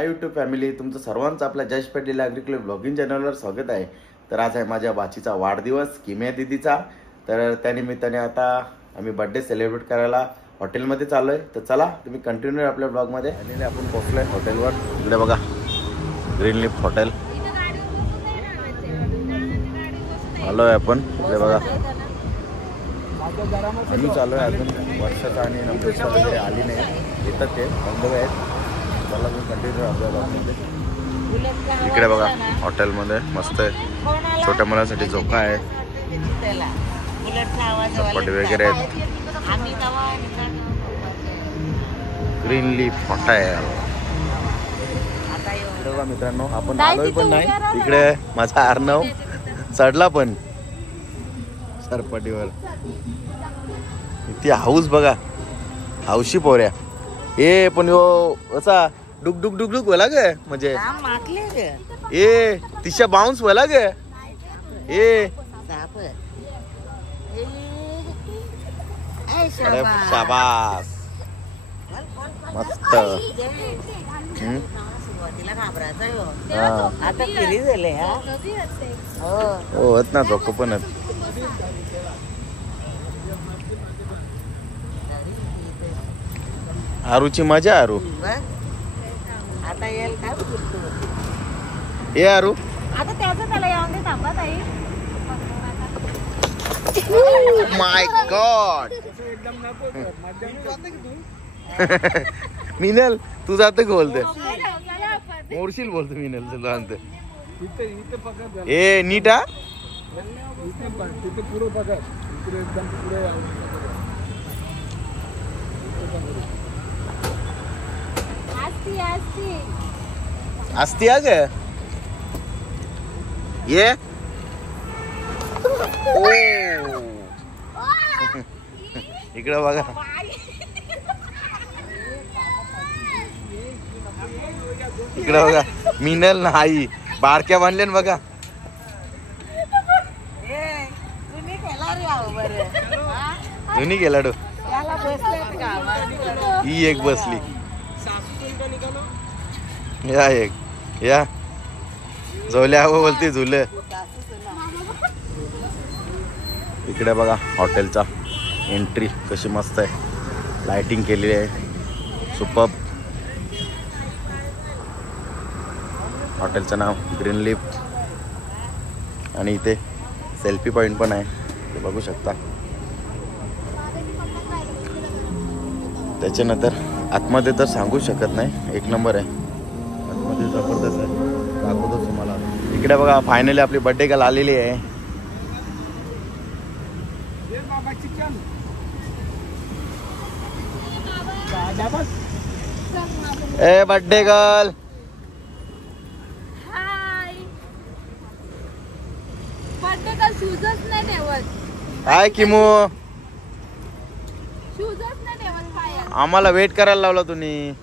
Hi YouTube family, तुमचं सर्वांचं आपल्या जयेश पाटील ॲग्रिकल्चर ब्लॉगिंग चॅनलवर स्वागत आहे. तर आज आहे माझ्या बाचीचा वाढदिवस, किम्या दीदीचा. तर त्यानिमित्ताने आता आम्ही बर्थडे सेलिब्रेट करायला हॉटेलमध्ये चाललोय. तर चला तुम्ही कंटिन्यू आपल्या ब्लॉगमध्ये. आणि आपण पोहोचलोय हॉटेलवर. इकडे बघा ग्रीन लीफ हॉटेल आलोय आपण. इकडे बघा आम्ही चालू आहे. अजून वर्षाचा आणि नंबरचा वगैरे आली नाही, येतात ते बंधू आहेत. मला मी कंटिन्यू आपल्या ब्लॉगमध्ये. इकडे बघा हॉटेलमध्ये मस्त आहे, छोट्या मुलांसाठी झोका आहे, चपाटी वगैरे आहेत. ग्रीन लीफ हॉटेल आहे. इकडे बघा मित्रांनो, आपण आलोय पण नाही. इकडे माझा अर्णव चढला पण सरपटीवर. ती हाऊस बघा, हाऊशी पोऱ्या. ए पण यो असा डुक डुक डुक डुक होला ग, म्हणजे ए तिच्या बाउन्स होला ग. ए अरे शाबास, मस्त. हो ना, झोक पण आहेत. आरूची मजा. आरू आता येईल काय ए आरू. आता त्याचं त्याला येऊन दे. थांबा ताई. माय गॉड. मिनल तू जात बोलते, मोरशील बोलतो मिनल तुला आणते. ए नीट हा. असती ग ये. इकडे बघा, इकडे बघा मिनल ना आई बारक्या बांधल्या बघा. जुनी गेला डो. ही एक बसली, या एक या झोल्या बोलते झुले. इकडे बघा हॉटेलचा एंट्री कशी मस्त आहे, लाइटिंग केलेली आहे, सुपर्ब. हॉटेलचं नाव ग्रीन लीफ. आणि इथे सेल्फी पॉइंट पण आहे, ते बघू शकता. त्याच्यानंतर आतमध्ये तर सांगू शकत नाही, एक नंबर आहे आतमध्ये, जबरदस्त आहे. दाखवतोच तुम्हाला. इकडे बघा फायनली आपली बर्थडे गर्ल आलेली आहे. ए बर्थडे गर्ल. हाय. बर्थडे गर्ल शूजच नाही ठेवत. काय किमो, शूजच नाही ठेवत पायात. आम्हाला वेट करायला लावला तुम्ही.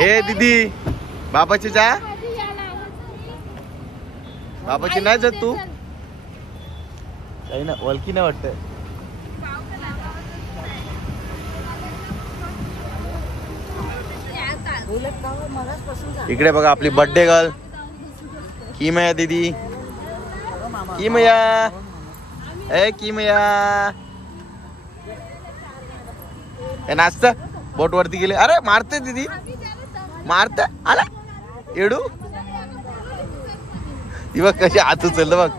ए दीदी बाबाची जा. बाबाची नाही जात तू. काही ना वलकी नाही वाटत. इकडे बघा आपली बर्थडे गर्ल किमया दीदी. किमया ए किमया नाचत बोट वरती गेले. अरे मारते दीदी, मारते. आला एडू. ती बघ कशी हात उचललं बघ.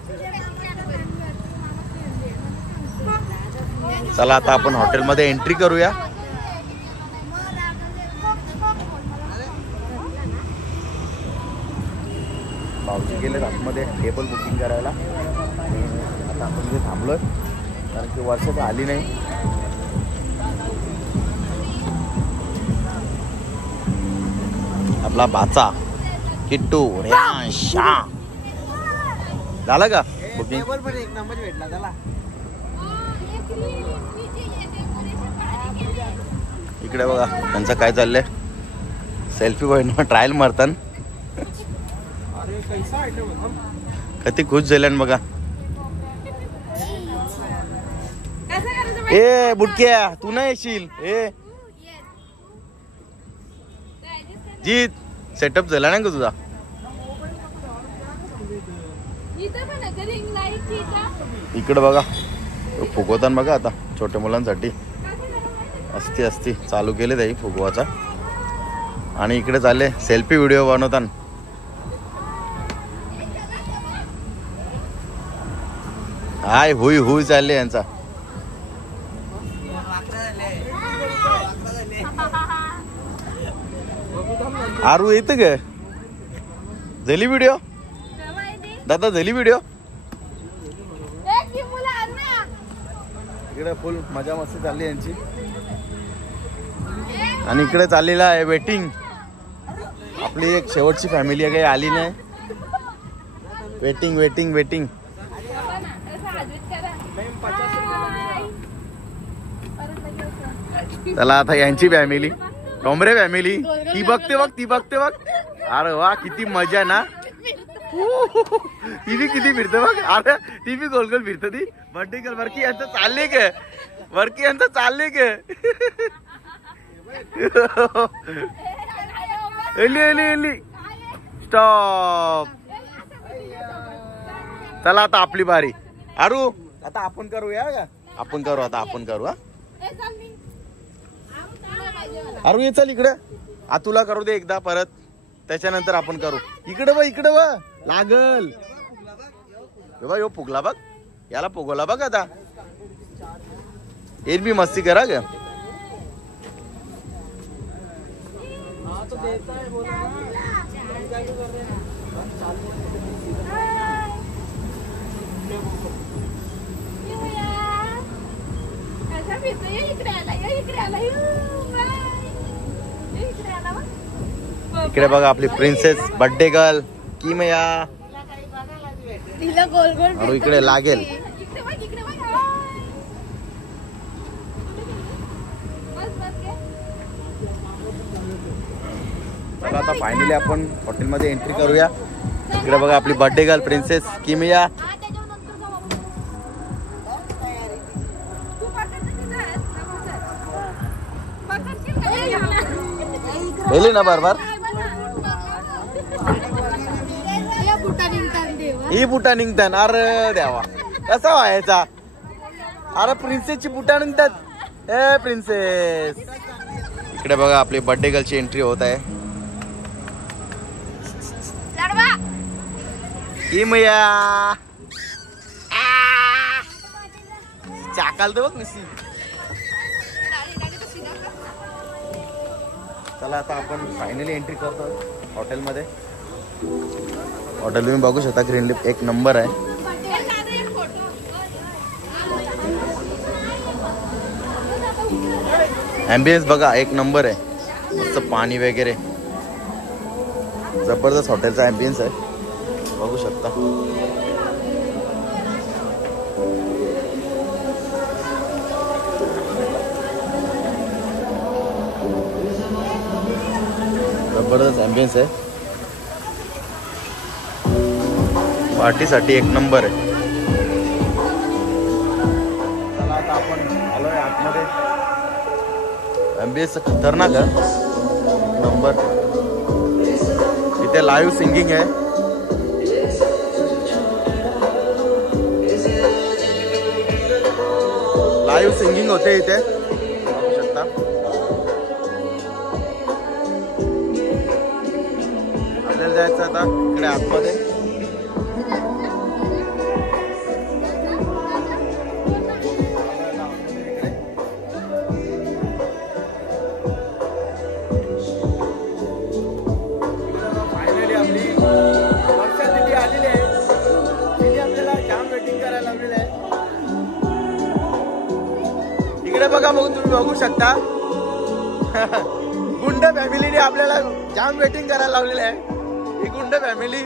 चला आता आपण हॉटेलमध्ये एंट्री करूया. भाऊजी गेले आतमध्ये टेबल बुकिंग करायला. आता आपण इथे थांबलोय कारण की वर्षाचं आली नाही. आपला भाचा किट्टू झालं का बुकिंग. एक नंबर भेटला त्याला. इकडे बघा त्यांचं काय चाललंय, सेल्फी पॉइंट ट्रायल मारतात. किती खुश झाल्यान बघा. ए बुटक्या तू नाही येशील. ए जीत सेटअप झाला नाही का तुझा. इकडे बघा फुगवताना बघा आता छोट्या मुलांसाठी असती चालू केले त्याही फुगवाचा. आणि इकडे चालले सेल्फी व्हिडिओ बनवताना. हाय हुई हुई चालले यांचा. आरू येत ग झाली व्हिडिओ. दादा झाली व्हिडिओ. इकडे फुल मजा मस्ती चालली यांची. आणि इकडे चाललेला आहे वेटिंग. आपली एक शेवटची फॅमिली आहे काही आली नाही. Waiting waiting waiting. चला आता यांची फॅमिली डोंबरे फॅमिली. ती बघते बघ. अरे वा किती मजा ना. ती बी किती फिरते बघ. अरे ती बी गोल गोल फिरते ती. बर्थडे गर्ल वरकी यांचं चालले ग. वरकी यांचं चालले ग. एली स्टॉप. चला आता आपली बारी. अरू आता आपण करूया का. आपण करू हा. अरू ये चल इकडे. तुला करू दे एकदा परत त्याच्यानंतर आपण करू. इकडे व लागल यो फुगला बघ. याला फुगवला बघ आता. एक बी मस्ती करा ग. इकडे बघा आपली प्रिन्सेस बर्थडे गर्ल किमया. तिला गोल गोल अरे इकडे लागेल. चला आता फायनली आपण हॉटेलमध्ये एंट्री करूया. इकडे बघा आपली बर्थडे गर्ल प्रिन्सेस किमया. बोली ना बार ही बुटा निघतात. अरे देवा कसा व्हायचा. अरे प्रिन्सेसची बुटा निघतात. ए प्रिन्सेस. इकडे बघा आपली बर्थडे गर्लची एंट्री होत आहे. किमया चाकाल तर बघ निसी. चला आता आपण फायनली एंट्री करतो हॉटेलमध्ये. हॉटेल तुम्ही बघू शकता ग्रीन लिफ एक नंबर आहे. ॲम्बियन्स बघा एक नंबर आहे. मस्त पाणी वगैरे जबरदस्त हॉटेलचा ॲम्बियन्स आहे बघू शकता. जबरदस्त ॲम्बियन्स आहे. पार्टीसाठी एक नंबर आहे. चला आता आपण आलोय आतमध्ये. ॲम्बियन्स खतरनाक आहे नंबर. इथे लाईव्ह सिंगिंग आहे. लाईव्ह सिंगिंग होते इथे बघू शकता. आपल्याला जायचं आता इकडे आतमध्ये. फायनली आपली वर्षा दिदी आलेली आहे. तिने आपल्याला जाम वेटिंग करायला लावलेलं आहे. इकडे बघा मग तुम्ही बघू शकता. गुंड फॅमिलीने आपल्याला जाम वेटिंग करायला लावलेलं आहे. ही गुंड फॅमिली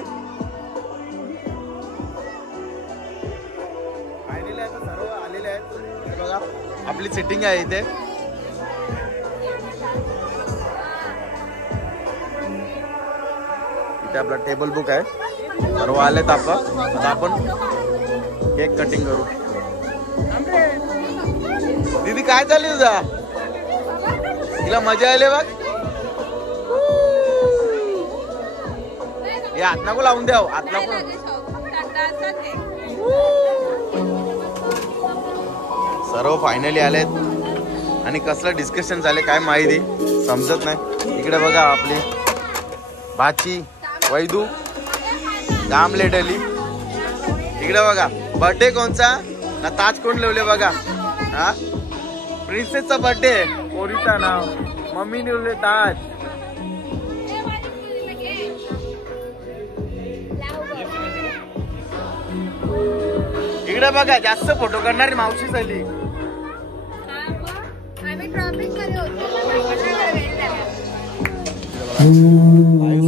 फायनली आता सर्व आलेले आहेत. बघा आपली सिटिंग आहे इथे. इथे आपला टेबल बुक आहे. सर्व आलेत. आता आपण केक कटिंग करू. दीदी काय चालली तुझा? तिला मजा आली बघ. हे हात नको लावून द्याव, हात नको. सर्व फायनली आलेत आणि कसलं डिस्कशन झाले काय माहिती समजत नाही. इकडे बघा आपली बाची वैदू जाम लेट आली. इकडे बघा बर्थडे कोणचा ना ताज कोण लिवले बघा. हा प्रिन्सेसचा बर्थडे पोरीचा नाव मम्मी लिवले ताज. इकडे बघा जास्त फोटो करणारी मावशी झाली.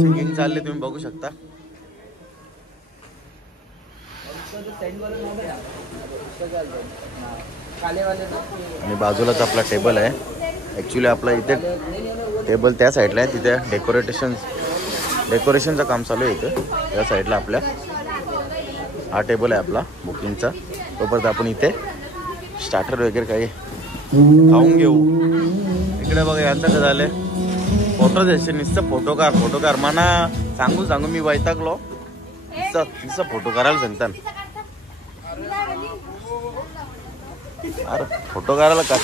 सिंगिंग चालले तुम्ही बघू शकता. आणि बाजूलाच आपला टेबल आहे. ऍक्च्युली आपला इथे टेबल त्या साईडला आहे, तिथे डेकोरेशनचं काम चालू आहे. इथं त्या साईडला आपल्या हा टेबल आहे आपला बुकिंगचा. तोपर्यंत आपण इथे स्टार्टर वगैरे काही खाऊन घेऊ. इकडे बघा यांचं काय झालंय फोटो द्यायचे नुसतं फोटोकार मना सांगू मी वैतागलो. नुसतं फोटो करायला सांगतात. अरे फोटो करायला का.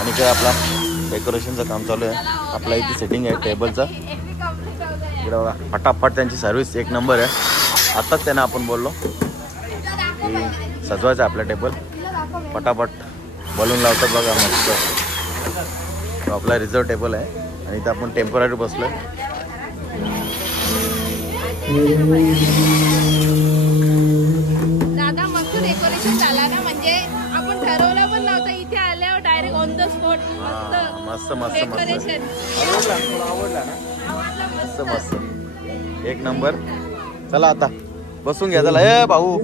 आणि काय आपला डेकोरेशनचं काम चालू आहे. आपला इथे सेटिंग आहे टेबलचं. इकडे बघा फटाफट त्यांची सर्व्हिस एक नंबर आहे. आताच त्यांना आपण बोललो की सजवायचं आपला टेबल. फटाफट बलून लावतात बघा मस्त. तो आपला रिझर्व टेबल आहे आणि इथं आपण टेम्पररी बसलोय. दादा मस्त डेकोरेशन झाला ना, म्हणजे आपण ठरवलं पण नव्हतं, इथे आल्यावर डायरेक्ट ऑन द स्पॉट मस्त डेकोरेशन. आवडला ना मस्त एक नंबर. चला आता बसून घ्या. चला ए भाऊ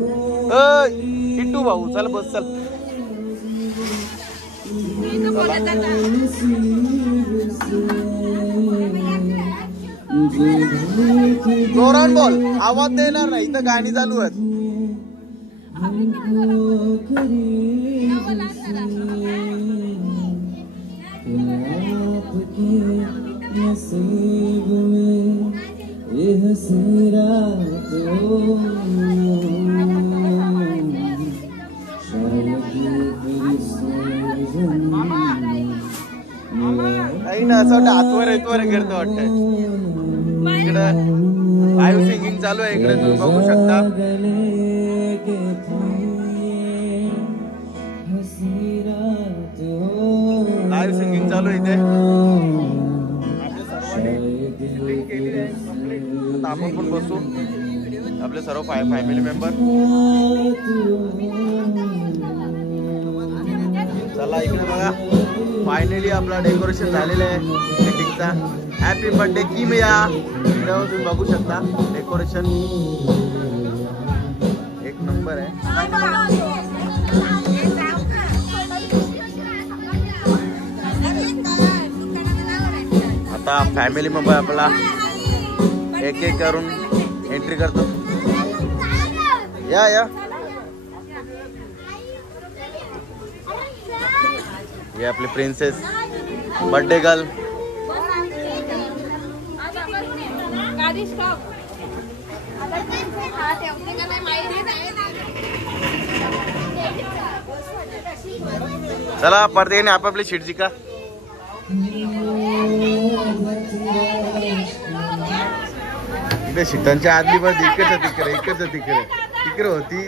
किट्टू भाऊ चल बस चल. जोरात बोल, आवाज देणार नाही, इथं गाणी चालू आहेत. काही ना असं वाटतं हातवर करतो वाटतंय. इकडं लाईव्ह सिंगिंग चालू आहे. इकडे तुम्ही बघू शकता लाईव्ह सिंगिंग चालू आहे इथे. आपल्या सर्वांनी सेटिंग केली आहे कंप्लीट. आता आपण पण बसू आपले सर्व फॅमिली मेंबर. चला इकडे बघा फायनली आपला डेकोरेशन झालेलं आहे सेटिंगचा. हॅपी बर्थडे की मिया. तुम्ही बघू शकता डेकोरेशन एक नंबर आहे. आता फॅमिली मेंबर आपला एक एक करून एंट्री करतो. या ये आपली प्रिन्सेस बर्थडे गर्ल. चला पडद्याने आपापली शीट जिका. इकडे शीटांच्या आदली पण इकडचं तिकडे होती तिकडे होती.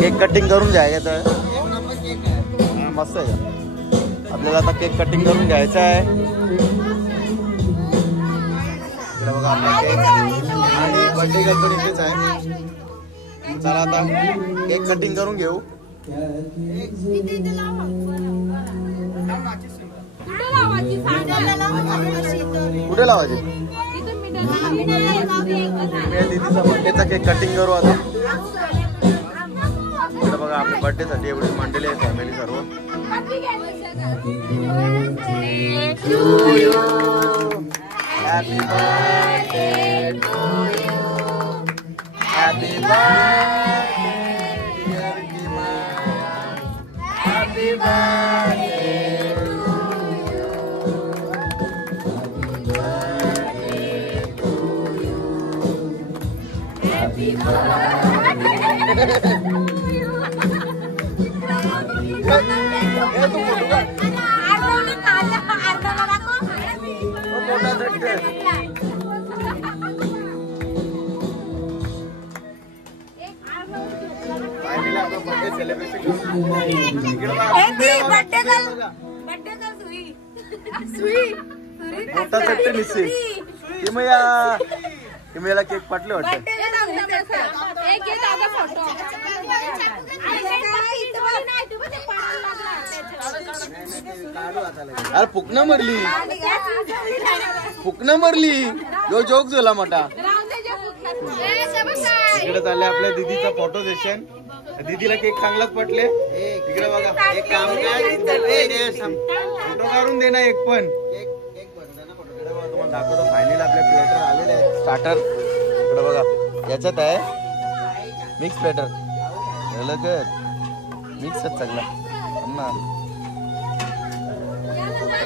केक कटिंग करून घ्यायचं आहे. मस्त आहे. आपल्याला आता केक कटिंग करून घ्यायचा आहे. बघा आपला केक आणि बर्थडे गर्ल पण इथेच आहे. चला आता केक कटिंग करून घेऊ. कुठे लावायचे? दीदीचा बर्थडेचा केक कटिंग करू आता. इकडे बघा आपल्या बर्थडे साठी एवढी मंडळी आहे फॅमिली सर्व. Happy birthday to you. Happy birthday, dear Kimaya. Happy birthday to you. Happy birthday to you. किमयाला केक पाटले वाटतं. अरे फुकणं मरली, फुकणं मरली. जो जोक झाला मोठा. इकडे चालले आपल्या दीदीचा फोटो सेशन. दीदीला केक चांगलाच पटले. इकडे बघा, एक काम फोटो काढून दे ना एक पण. तुम्हाला दाखवतो फायनल आपले प्लेटर आलेले आहेत. स्टार्टर इकडे बघा, याच्यात आहे मिक्स प्लेटर. मिक्स आहेत सगळं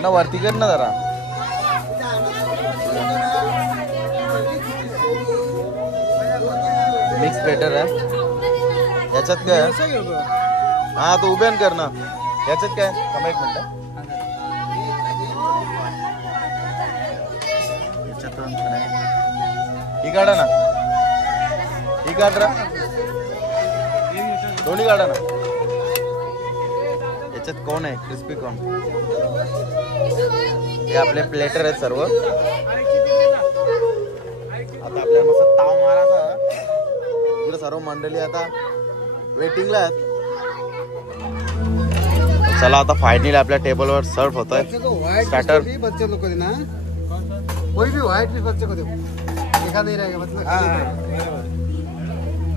ना. वरती कर ना जरा. मिक्स प्लेटर आहे. याच्यात काय? हा तो उभ्यान कर ना. याच्यात काय? थांबा एक मिनिट. याच्यातून ही काढा ना, ही काढा, दोन्ही काढा ना. याच्यात कोण आहे? Crispy corn. हे आपले प्लेटर आहेत सर्व. आता आपल्या मस्त ताव मारायचा. इकडे सर्व मंडळी आता वेटिंगला आहेत. चला आता फायनली आपल्या टेबलवर सर्व होत आहे स्टार्टर. बच्चे लोग को देना, कोई भी व्हाइट भी बच्चे को दो, देखा नहीं रहेगा मतलब.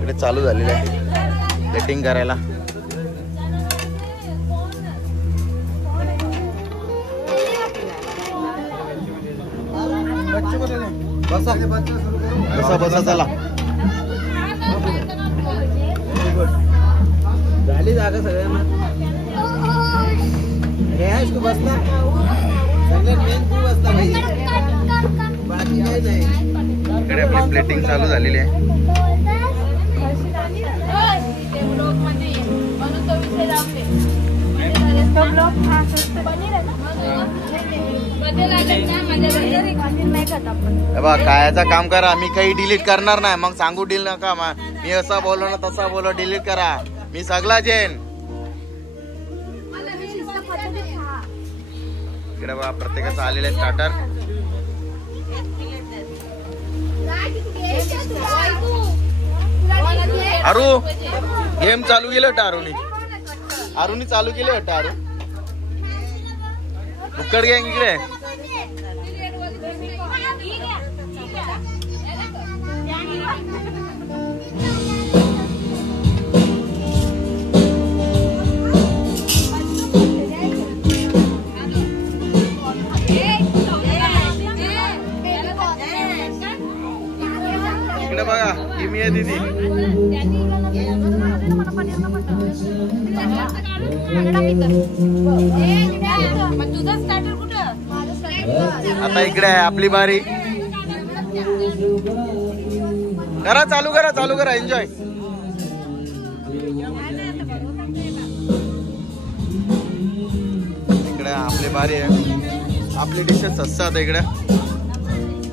इकडे चालू झालेलं आहे वेटिंग करायला. बच्चे को देना, बसा के बच्चे शुरू करो. बसा बसा चला. झाली जागा सगळ्यांना. इसको बसना, सगळ्यात मेन तू बसला पाहिजे, बाकी काही नाही. इकडे आपली प्लेटिंग चालू झालेली आहे. कायचा काम करा. मी काही डिलीट करणार नाही. मग सांगू डील नका. मी असा बोललो ना तसा बोलो, डिलीट करा. मी सगळा जेन. इकडे बघा प्रत्येकाचं आलेलं आहे स्टार्टर. अरू गेम चालू केलं वाटतं. अरुणी चालू केलं वाटतं. अरू बुक्कड गँग इकडे. इकडे बघा किमिया दीदी. आता इकडे आहे आपली बारी. करा चालू करा, चालू करा. एन्जॉय. इकडे आपली बारी आहे. आपली डिशेस असतात इकडे.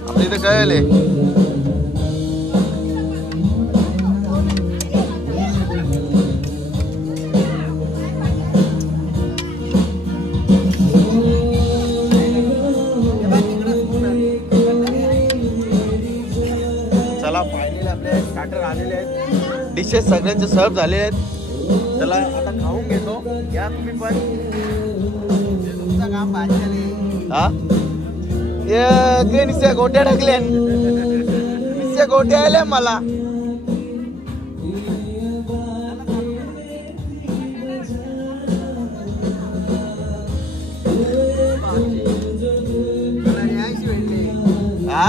आपली इथे काय आले. फायनली आपले स्टार्टर आलेले आहेत. डिशेस सगळ्यांचे सर्व झाले आहेत. चला आता खाऊन घेतो. या तुम्ही पण. तुमचं काम भाजी. हा ते निस्त्या गोट्या टाकल्या. निस्त्या गोट्या आल्या मला. हा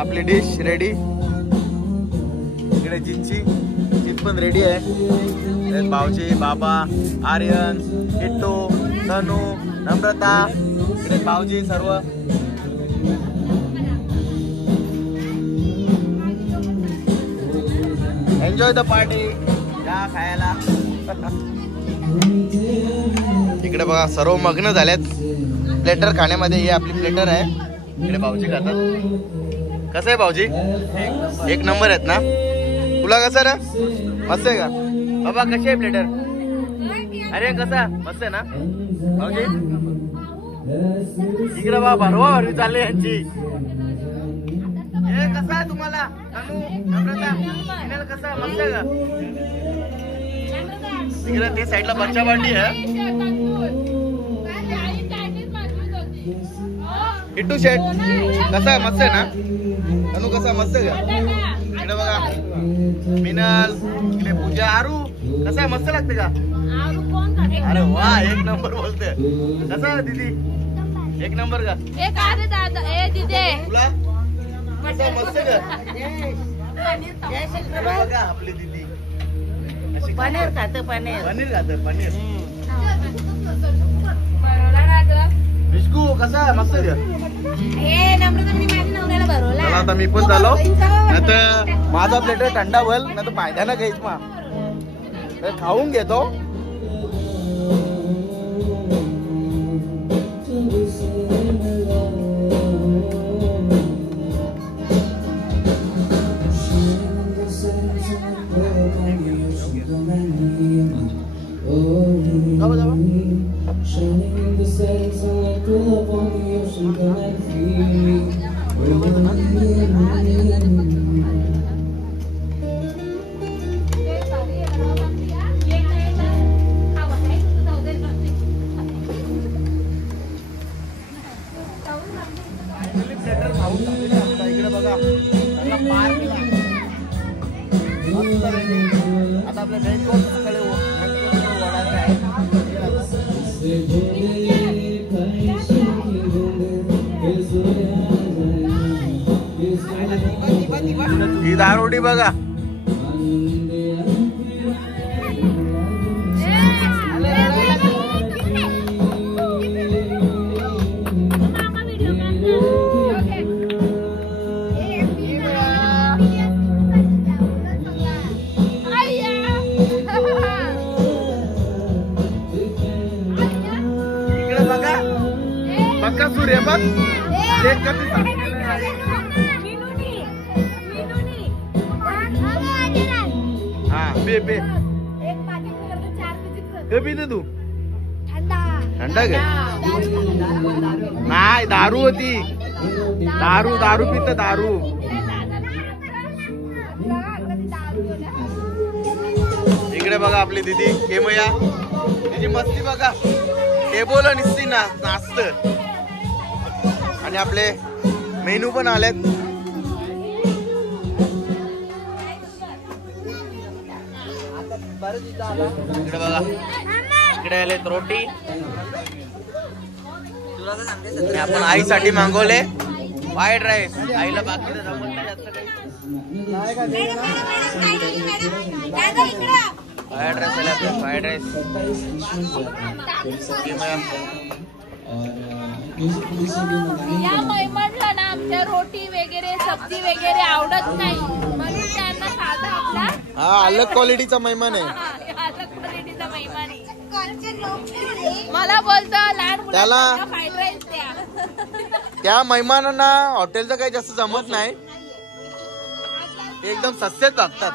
आपली डिश रेडी. इकडे चिंच पण रेडी आहे. भाऊजी, बाबा, आर्यन, किट्टू, तनू, नम्रता, इकडे भाऊजी सर्व. Enjoy the party. या खायला. इकडे बघा सर्व मग्न झालेत प्लेटर खाण्यामध्ये. ही आपली प्लेटर आहे. इकडे भाऊजी खातात. कसं आहे भाऊजी? एक नंबर आहेत ना? तुला कसं ना? मस्त आहे का बाबा? कशी आहे प्लेटर? अरे कसा मस्त आहे ना भाऊजी? इकडे बघा भरवा भरवी चालली यांची. कसा आहे तुम्हाला? कसा मस्त आहे का? इकडे ती साईडला बच्चा पार्टी आहे. किट्टू शेट कसा आहे? मस्त आहे ना? अनु कसा मस्त आहे का? इकडे बघा मिनल, इकडे पूजा, आरू कसा आहे? मस्त लागते का? अरे वा एक नंबर बोलते. कसा आहे दीदी? एक नंबर का? तुला कसा मस्त आहे का? बघा आपली दीदी पनीर खातं. पनीर खातं. पनीर विष्कू कसा आहे? मस्त आहे का? चला आता मी पण चालव. नाहीतर माझा प्लेटर थंडा होईल. नाहीतर मैदाना घ्यायच मा खाऊन घेतो. इकडे बघा आता आपल्या मेन कोर्सकडे वळायचं आहे. ही दारोडी बघा. इकडे बघा बघा सूर्य बघ. हा पे पे पिते तू? थंडा का? नाही दारू होती. दारू पित दारू. इकडे बघा आपली दीदी केमया. तिची मस्ती बघा. टेबल निसती नाचत. आणि आपले मेनू पण आलेत. इकडे बघा इकडे आलेत रोटी. आपण आईसाठी मागवले फ्राईड राईस. आईला बाकी जमत नाही जास्त काही. फ्राईड राईस आले आपले. फ्राईड राईस या मेहमानला ना आमच्या रोटी वगैरे सब्जी वगैरे आवडत नाही म्हणून त्यांना साधा आपला अलग क्वालिटीचा मेहमान आहे. अलग क्वालिटीचा मेहमान आहे. मला बोलतो लहान त्याला फ्राईड राईस द्या. त्या मेहमानांना हॉटेलचं काही जास्त जमत नाही. एकदम सस्तेच लागतात.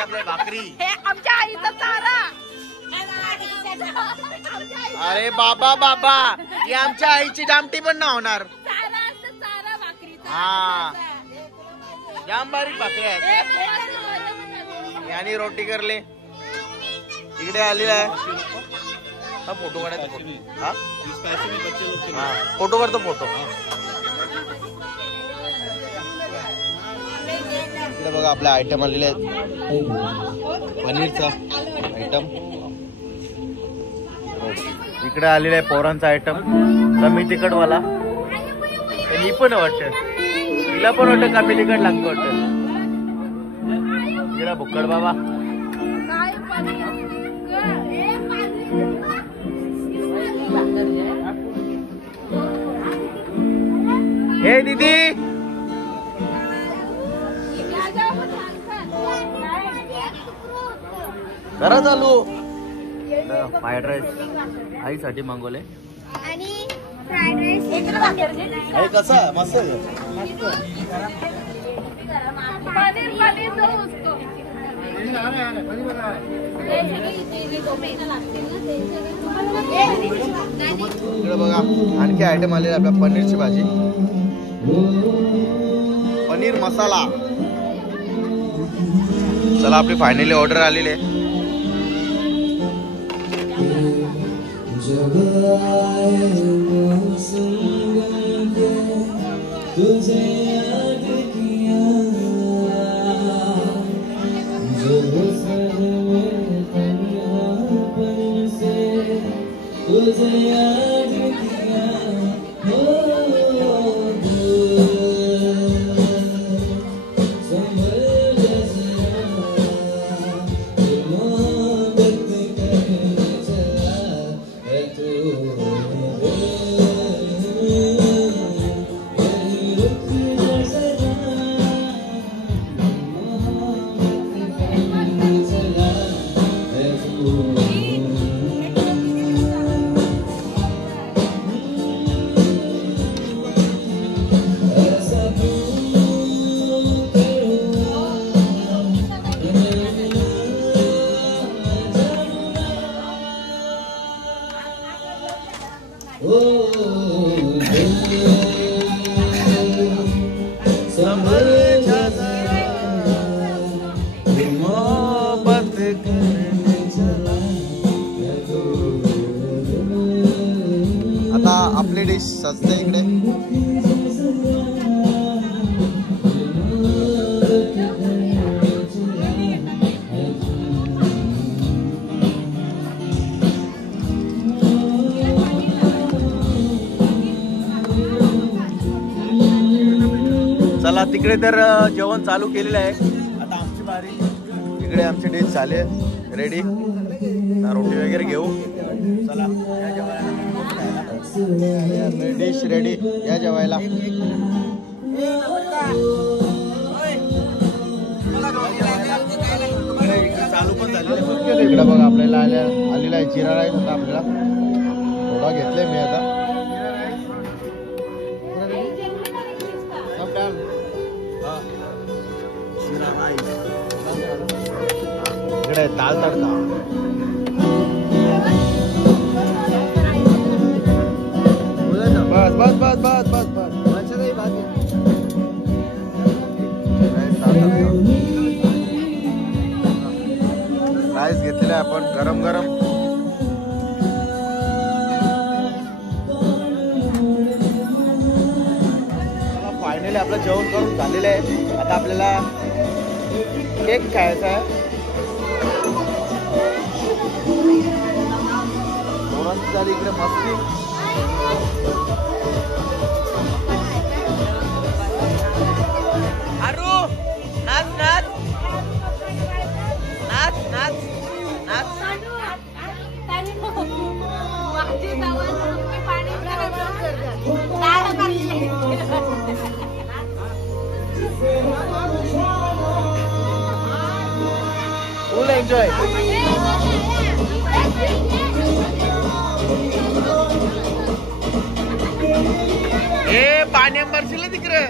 आपल्या भाकरी. हे आमच्या आईचा चारा. अरे बाबा बाबा ही आमच्या आईची दामटी पण ना होणार. हा जाम बारीक भाकरी आहेत. आणि रोटी करले. इकडे आलेला आहे. हा फोटो काढायचा. हा फोटो करतो फोटो. इकडे बघा आपले आयटम आलेले आहेत. पनीरचा आयटम. इकडे आलेला आहे पोरांचा आयटम. कमी तिखटवाला. ही पण वाटत तिला पण वाटतं कमी तिकट लागतं वाटतं. तिला भुक्कड बाबा. हे दीदी करा चालू. फ्राईड राईस आईसाठी मागवले. आणि फ्राईड राईस कसा मस्त आहे. पनीर पनीर दो उसको. इकडे बघा आणखी आयटम आलेले आपल्या पनीरची भाजी, पनीर मसाला. चला आपली फायनली ऑर्डर आलेली आहे. आता आपली डिश सजते इकडे. चला तिकडे तर जेवण चालू केलेलं आहे. आता आमची बारी. इकडे आमची डिश झाली रेडी. रोटी वगैरे घेऊ. चला डिश रेडी या जेवायला. चालू पण झालेलं. इकडे बघा आपल्याला आलेला आहे जिरा राईस. आता आपल्याला थोडा घेतलाय मी आता. इकडे दाल तडका. बस बस बस बस बस बस. राईस घेतलेला आहे आपण गरम गरम. फायनली आपलं जेवण करून झालेलं आहे. आता आपल्याला केक खायचा आहे. मस्त झाली इकडे मस्ती. अरू नाच नाच नाच नाच नाच. फुल एन्जॉय. ए पाणी मरशील तिकडे.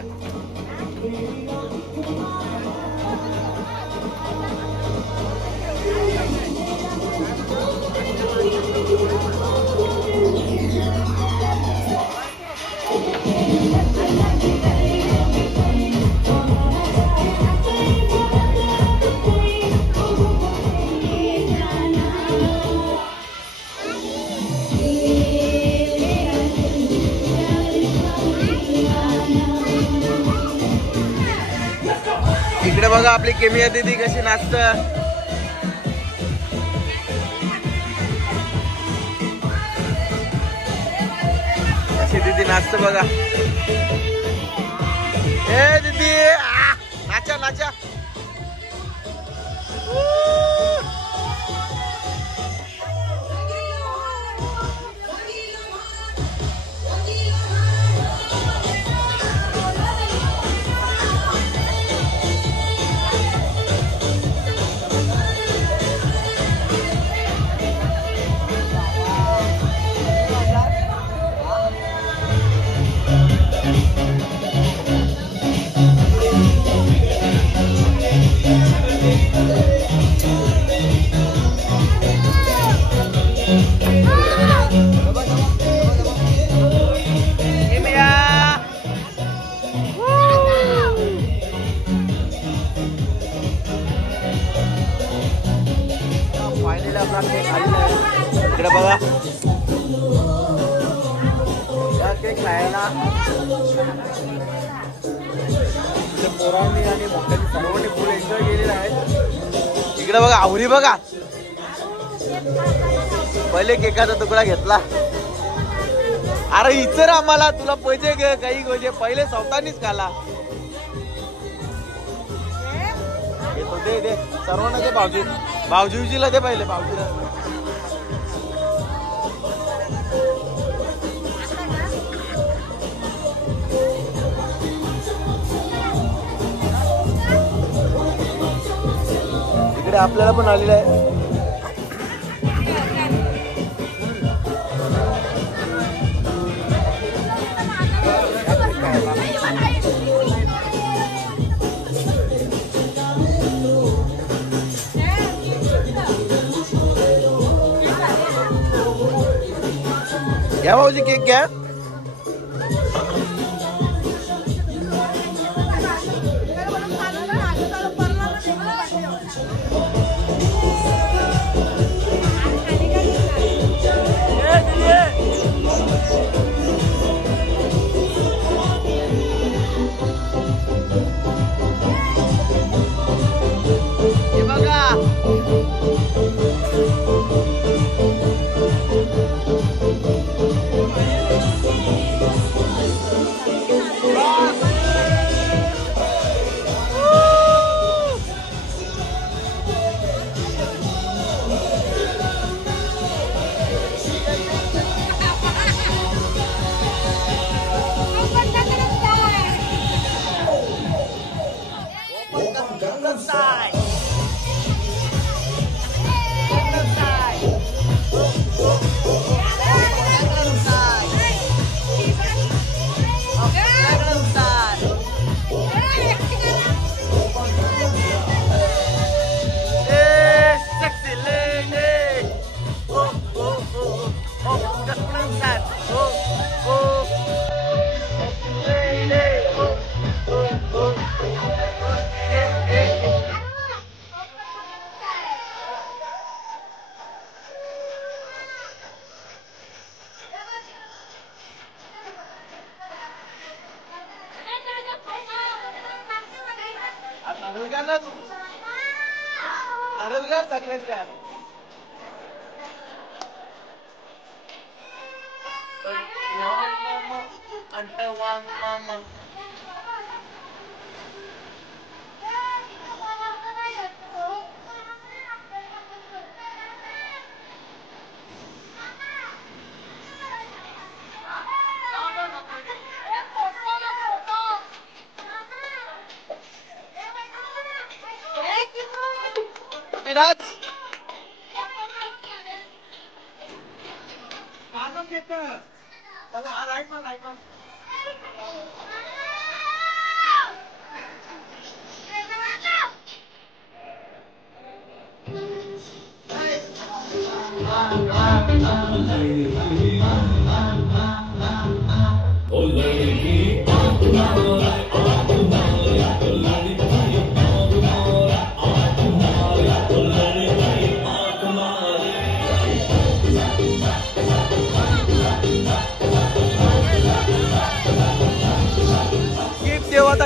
इकडे बघा आपली केमिया दीदी कशी नाचत. कशी दीदी नाचत बघा. ए दीदी नाचा नाचा. इकडे बघा केक खायला पोरांनी आणि मोठ्यांनी सर्वांनी फुल एन्जॉय केलेला आहे. इकडे बघा आवरी बघा पहिले केकाचा तुकडा घेतला. अरे इचर आम्हाला तुला पैसे घे काही गोजे पहिले स्वतःनीच खाला. दे दे सर्वांना दे. भाऊजीला दे पहिले भाऊजीला. इकडे आपल्याला पण आलेलं आहे. घ्या भाऊजी केक घ्या.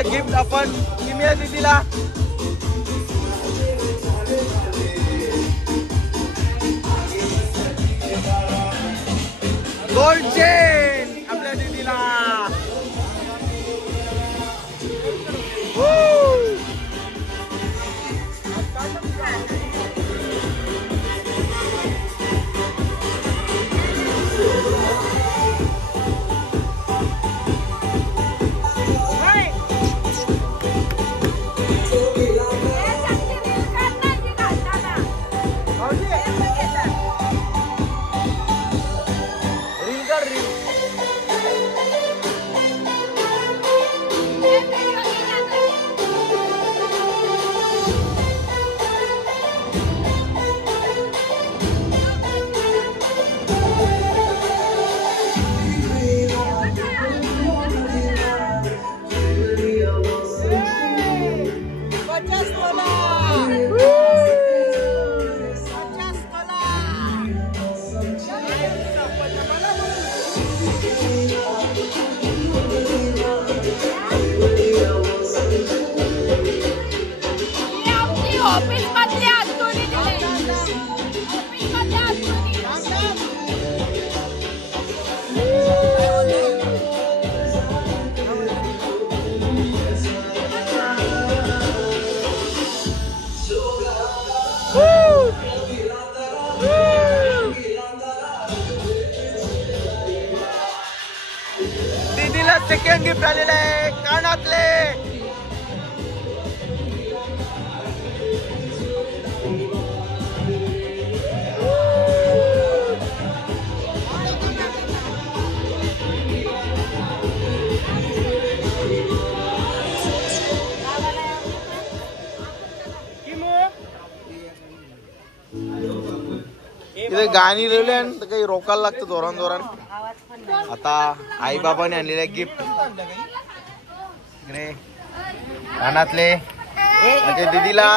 गिफ्ट आपण किमिया दीदीला गोल्ड चेन आपल्या दीदीला सेकंड गिफ्ट आलेलं आहे कानातले. इथे गाणी लिहिले आणि काही रोकायला लागतं जोरान जोरान. आता आई बाबाने आणलेले गिफ्ट इकडे कानातले माझ्या दीदीला.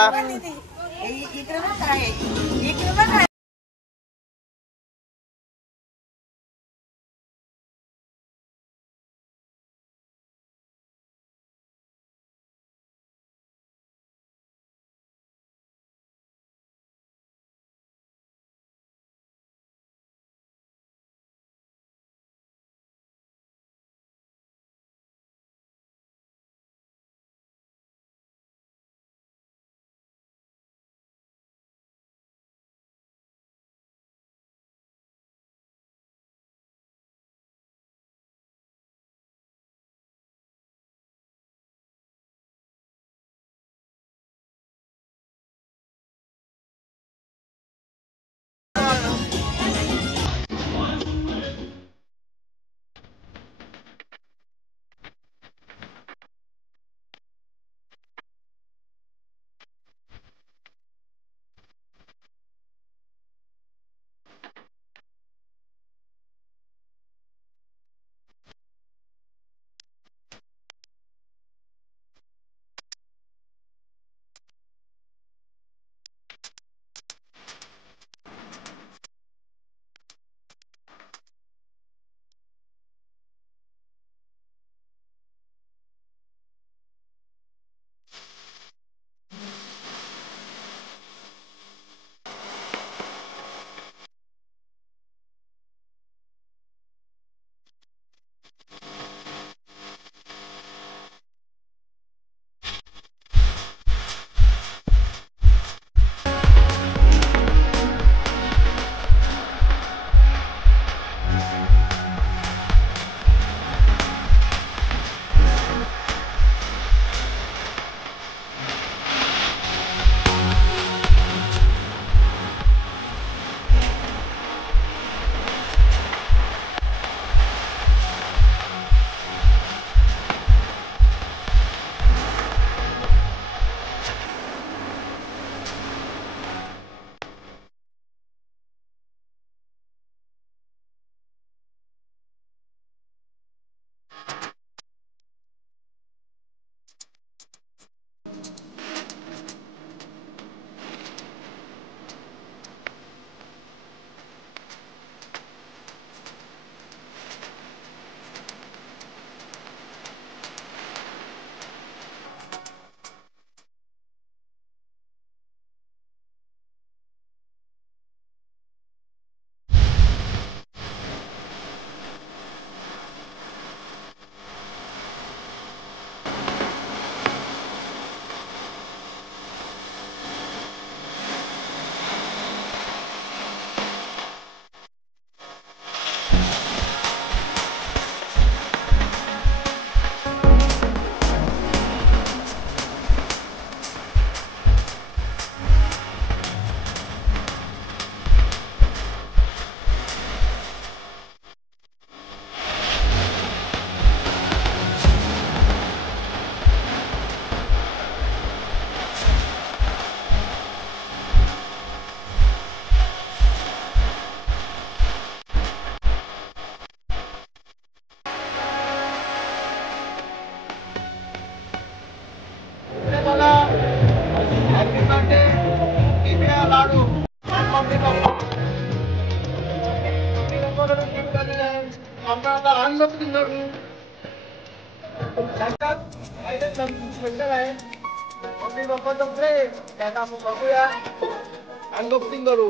अनबॉक्सिंग करू.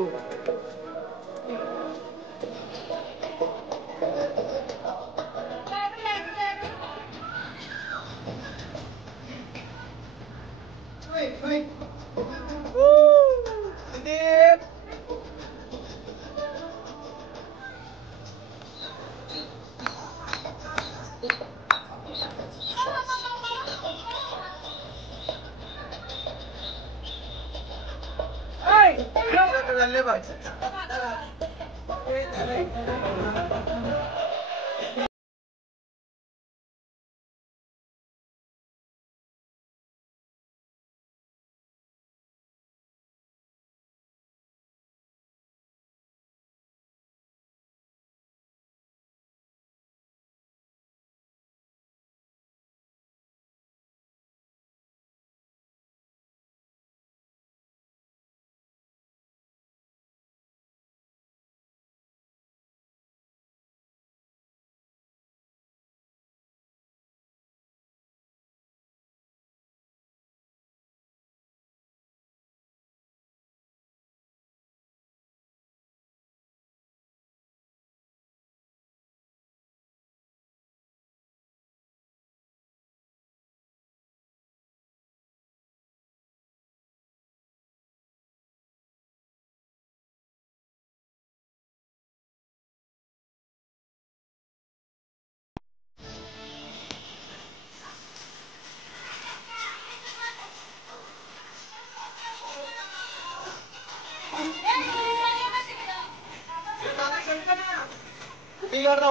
झाले बघ.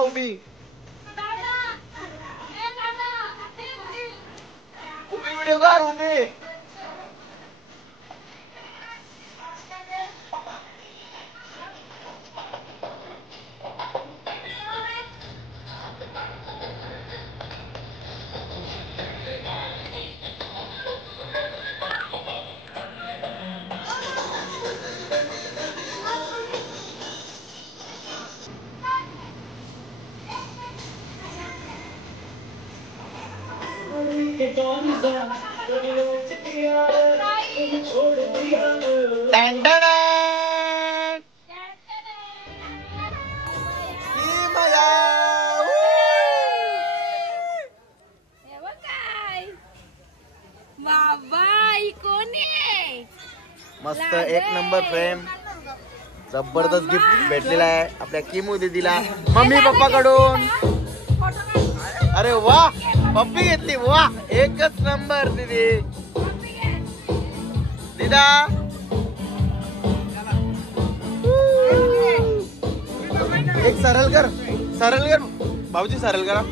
उभी व्हिडिओ काढ उभी. मस्त एक नंबर फ्रेम, जबरदस्त गिफ्ट भेटलेला आहे आपल्या किमू दीदीला मम्मी पप्पा कडून. अरे वा, पप्पी घेतली वा, एकच नंबर दीदी. दीदा एक सरळ कर, सरळ कर भाऊजी, सरळ करा.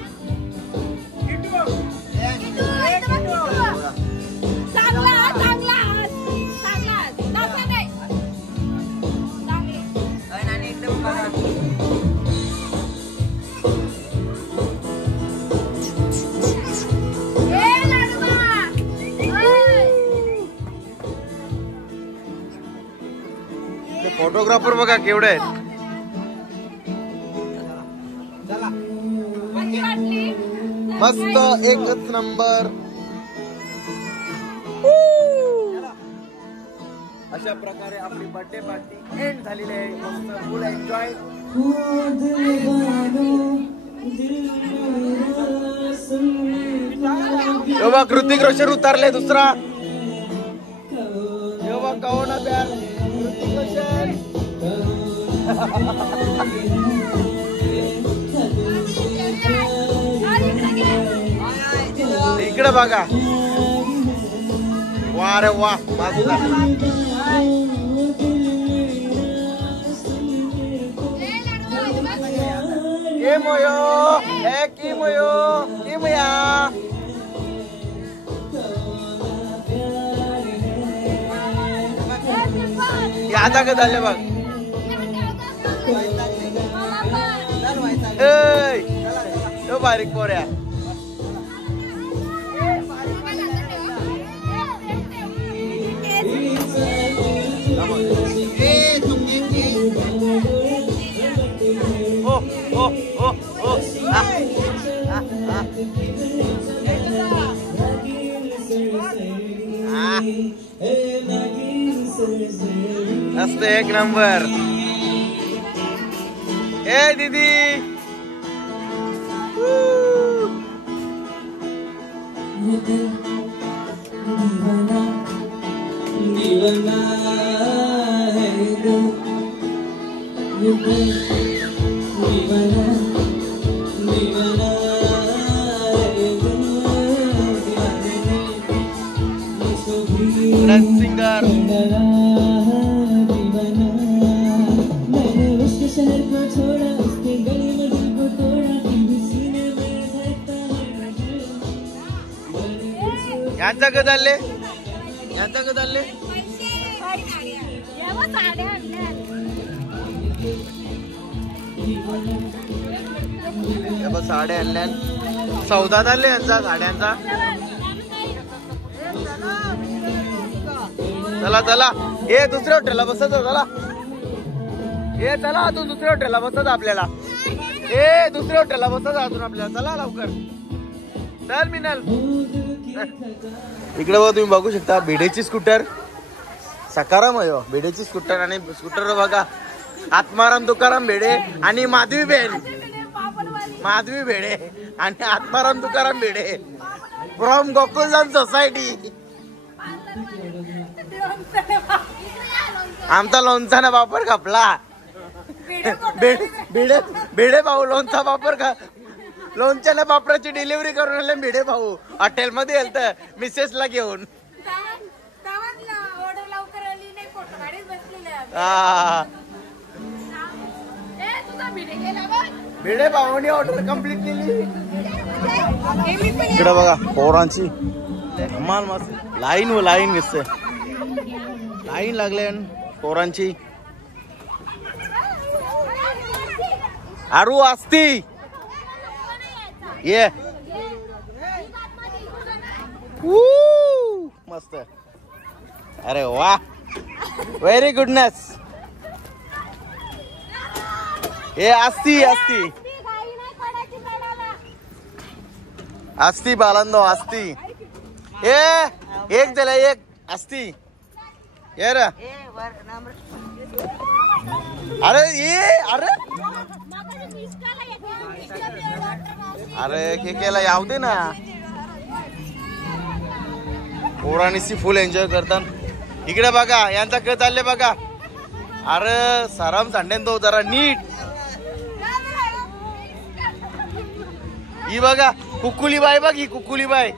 फोटोग्राफर बघा केवढे आहेत. मस्त एकच नंबर. अशा प्रकारे आपली बर्थडे पार्टी एंड झालेली आहे. मस्त फुल एन्जॉय. बघ ऋतिक रोशन उतरले दुसरा. बघ कहो ना प्यार ऋतिक रोशन. इकडे बघा. वा रे वा, मस्त. Kimoyo, Kimoyo, Kimoya. आता का झाले बघ. तो बारीक पोऱ्या. मस्त एक नंबर. ए दीदी सिंगर यांचा कधी चालले यांचा कधी चालले साड्या आणल्या सौदा चालले यांचा साड्यांचा चला चला हे दुसऱ्या हॉटेलला बसत चला हे चला अजून दुसऱ्या हॉटेलला बसत आपल्याला हे दुसऱ्या हॉटेलला बसत अजून आपल्याला चला लवकर चल मिनल इकडे बघा तुम्ही बघू शकता भिडेची स्कूटर सकाराम आहे भिडेची स्कूटर आणि स्कूटर बघा आत्माराम तुकाराम भिडे आणि माधवी भिडे आणि आत्माराम तुकाराम भिडे फ्रॉम गोकुलधाम सोसायटी आमचा लोणचा वापर खपला भिडे भाऊ लोणचा वापर का लोणच्याला वापराची डिलिव्हरी करून आले भिडे भाऊ हॉटेल मध्ये येल तर मिसेस ला घेऊन भिडे भाऊनी ऑर्डर कम्प्लीट केली इकडे बघा पोरांची माल मस्त लाईन व लाईन दिसते लाईन लागले पोरांची आरू असती ये मस्त अरे वा व्हेरी गुडनेस हे असती असती असती बालंदो असती हे एक दिला एक असती ये रे अरे ये अरे अरे के केला याव दे ना पोरांनी फुल एन्जॉय करतात इकडे बघा यांचा कळ चालले बघा अरे साराम सांडेन तो जरा नीट ही बघा कुकुली बाई बघ ही कुकुली बाई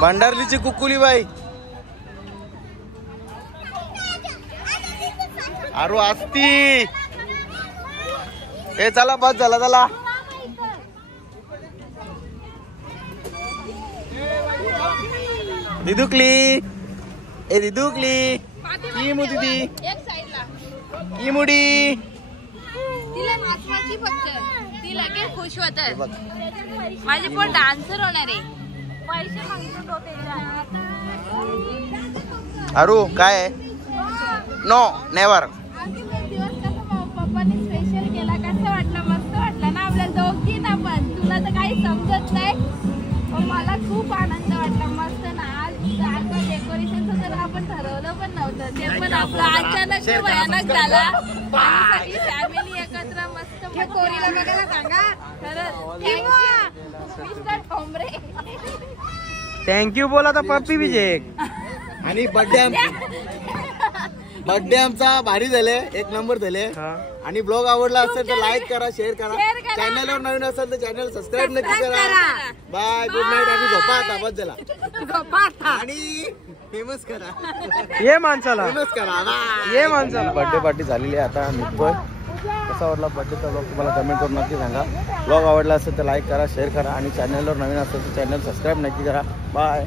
भंडारलीची कुकुली बाई अरे असती हे चला बस झाला चला दिदुकली ए दिदुकली की मु दीदी की मुडी तिला नाचवायची फक्त ती लगेच खुश होतात माझे पण डान्सर होणार आहे पैसे मागितले होते अरू काय नो नेवर दिवस कसं पप्पाने स्पेशल केला कसं वाटलं मस्त वाटलं ना आपल्या दोघींना पण तुला तर काही समजत नाही पण मला खूप आनंद वाटला मस्त ना आज डेकोरेशनचं तर आपण ठरवलं पण नव्हतं ते पण आपलं अचानक भयानक झाला आणि सगळी फॅमिली एकत्र मस्त कोरीला बघायला सांगा खरंच मिस्टर ठोंबरे थँक्यू बोला तर पप्पी विजय आणि बर्थडे आमचा भारी झाले एक नंबर झाले आणि ब्लॉग आवडला असेल तर लाईक करा शेअर करा चॅनलवर नवीन असेल तर चॅनल सबस्क्राईब नक्की करा बाय गुड नाईट आणि झोपा आता बस झाला आणि फेमस करा ये माणसाला फेमस करा ये माणसाला बर्थडे पार्टी झालेली आहे आता निघतोय कसा आवडला बर्थडेचा ब्लॉग तुम्हाला कमेंट करून नक्की सांगा ब्लॉग आवडला असेल तर लाईक करा शेअर करा आणि चॅनलवर नवीन असेल तर चॅनल सबस्क्राईब नक्की करा बाय